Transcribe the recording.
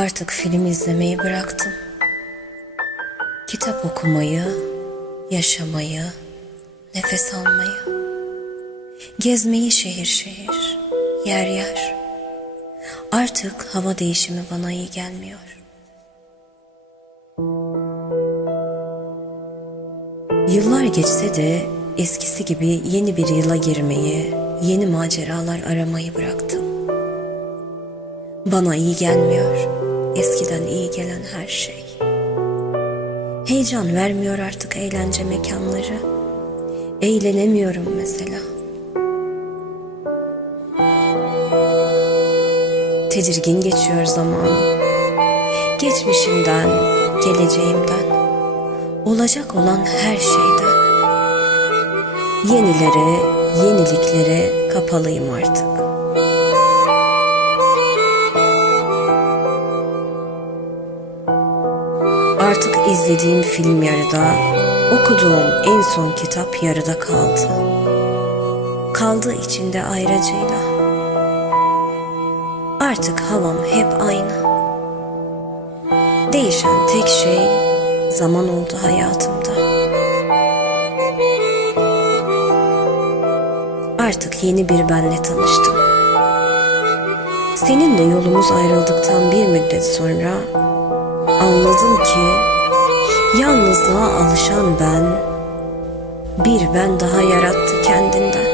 Artık film izlemeyi bıraktım. Kitap okumayı, yaşamayı, nefes almayı, gezmeyi şehir şehir, yer yer. Artık hava değişimi bana iyi gelmiyor. Yıllar geçse de eskisi gibi yeni bir yıla girmeyi, yeni maceralar aramayı bıraktım. Bana iyi gelmiyor. Eskiden iyi gelen her şey. Heyecan vermiyor artık eğlence mekanları. Eğlenemiyorum mesela. Tedirgin geçiyor zamanım. Geçmişimden, geleceğimden, olacak olan her şeyden. Yenilere, yeniliklere kapalıyım artık. Artık izlediğim film yarıda, okuduğum en son kitap yarıda kaldı. Kaldı içinde ayracıyla. Artık havam hep aynı. Değişen tek şey zaman oldu hayatımda. Artık yeni bir benle tanıştım. Seninle yolumuz ayrıldıktan bir müddet sonra anladım ki yalnızlığa alışan ben bir ben daha yarattı kendinden.